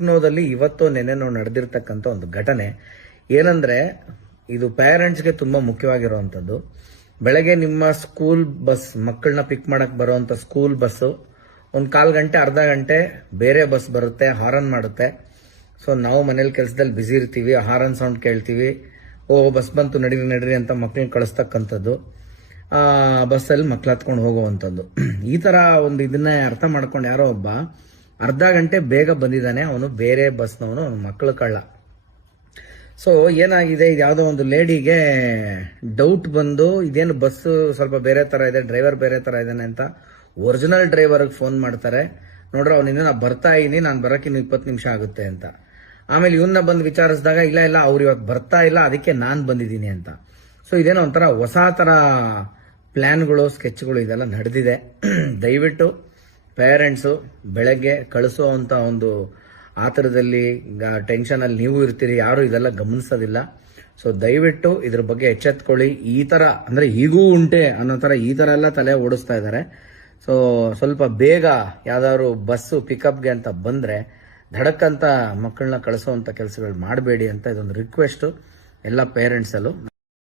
ಲಕ್ನೋದಲ್ಲಿ ಇವತ್ತು ನೆನ್ನೆನೋ ನಡೆದಿರ್ತಕ್ಕಂಥ ಒಂದು ಘಟನೆ ಏನಂದ್ರೆ, ಇದು ಪೇರೆಂಟ್ಸ್ಗೆ ತುಂಬಾ ಮುಖ್ಯವಾಗಿರುವಂತದ್ದು. ಬೆಳಗ್ಗೆ ನಿಮ್ಮ ಸ್ಕೂಲ್ ಬಸ್, ಮಕ್ಕಳನ್ನ ಪಿಕ್ ಮಾಡಕ್ ಬರುವಂತ ಸ್ಕೂಲ್ ಬಸ್ ಒಂದು 1/4 ಗಂಟೆ ಅರ್ಧ ಗಂಟೆ ಬೇರೆ ಬಸ್ ಬರುತ್ತೆ, ಹಾರನ್ ಮಾಡುತ್ತೆ. ಸೊ ನಾವು ಮನೇಲಿ ಕೆಲಸದಲ್ಲಿ ಬಿಸಿ ಇರ್ತೀವಿ, ಹಾರನ್ ಸೌಂಡ್ ಕೇಳ್ತೀವಿ, ಓ ಬಸ್ ಬಂತು ನಡೀರಿ ನಡೀರಿ ಅಂತ ಮಕ್ಕಳನ್ನ ಕಳಿಸ್ತಕ್ಕಂಥದ್ದು, ಬಸ್ಸಲ್ಲಿ ಮಕ್ಳು ಹತ್ಕೊಂಡು ಹೋಗುವಂಥದ್ದು. ಈ ತರ ಒಂದು ಇದನ್ನ ಅರ್ಥ ಮಾಡ್ಕೊಂಡು ಯಾರೋ ಒಬ್ಬ ಅರ್ಧ ಗಂಟೆ ಬೇಗ ಬಂದಿದ್ದಾನೆ, ಅವನು ಬೇರೆ ಬಸ್ನವನು, ಅವನು ಮಕ್ಕಳು ಕಳ್ಳ. ಸೊ ಏನಾಗಿದೆ, ಇದು ಯಾವುದೋ ಒಂದು ಲೇಡಿಗೆ ಡೌಟ್ ಬಂದು ಇದೇನು ಬಸ್ ಸ್ವಲ್ಪ ಬೇರೆ ತರ ಇದೆ, ಡ್ರೈವರ್ ಬೇರೆ ತರ ಇದ್ದಾನೆ ಅಂತ ಒರಿಜಿನಲ್ ಡ್ರೈವರ್ಗೆ ಫೋನ್ ಮಾಡ್ತಾರೆ. ನೋಡ್ರೆ ಅವನಿಂದ ನಾ ಬರ್ತಾ ಇದೀನಿ, ನಾನು ಬರಕ್ಕೆ 20 ನಿಮಿಷ ಆಗುತ್ತೆ ಅಂತ. ಆಮೇಲೆ ಇವನ್ನ ಬಂದು ವಿಚಾರಿಸಿದಾಗ ಇಲ್ಲ ಅವ್ರು ಇವತ್ತು ಬರ್ತಾ ಇಲ್ಲ, ಅದಕ್ಕೆ ನಾನು ಬಂದಿದ್ದೀನಿ ಅಂತ. ಸೊ ಇದೇನೋ ಒಂಥರ ಹೊಸ ತರ ಪ್ಲಾನ್ಗಳು, ಸ್ಕೆಚ್ಗಳು ಇದೆಲ್ಲ ನಡೆದಿದೆ. ದಯವಿಟ್ಟು ಪೇರೆಂಟ್ಸು ಬೆಳಗ್ಗೆ ಕಳಿಸೋವಂತ ಒಂದು ಆತರದಲ್ಲಿ, ಟೆನ್ಷನ್ ಅಲ್ಲಿ ನೀವು ಇರ್ತೀರಿ, ಯಾರು ಇದೆಲ್ಲ ಗಮನಿಸೋದಿಲ್ಲ. ಸೊ ದಯವಿಟ್ಟು ಇದ್ರ ಬಗ್ಗೆ ಎಚ್ಚೆತ್ಕೊಳ್ಳಿ. ಈ ತರ ಅಂದ್ರೆ ಈಗೂ ಉಂಟೆ ಅನ್ನೋ ತರ ಈ ತರ ಎಲ್ಲ ತಲೆ ಓಡಿಸ್ತಾ ಇದ್ದಾರೆ. ಸೊ ಸ್ವಲ್ಪ ಬೇಗ ಯಾವ್ದಾದ್ರು ಬಸ್ಸು ಪಿಕಪ್ಗೆ ಅಂತ ಬಂದ್ರೆ ಧಡಕ್ ಅಂತ ಮಕ್ಕಳನ್ನ ಕಳಿಸುವಂತ ಕೆಲಸಗಳು ಮಾಡಬೇಡಿ ಅಂತ ಇದೊಂದು ರಿಕ್ವೆಸ್ಟ್ ಎಲ್ಲ ಪೇರೆಂಟ್ಸ್ ಅಲ್ಲೂ.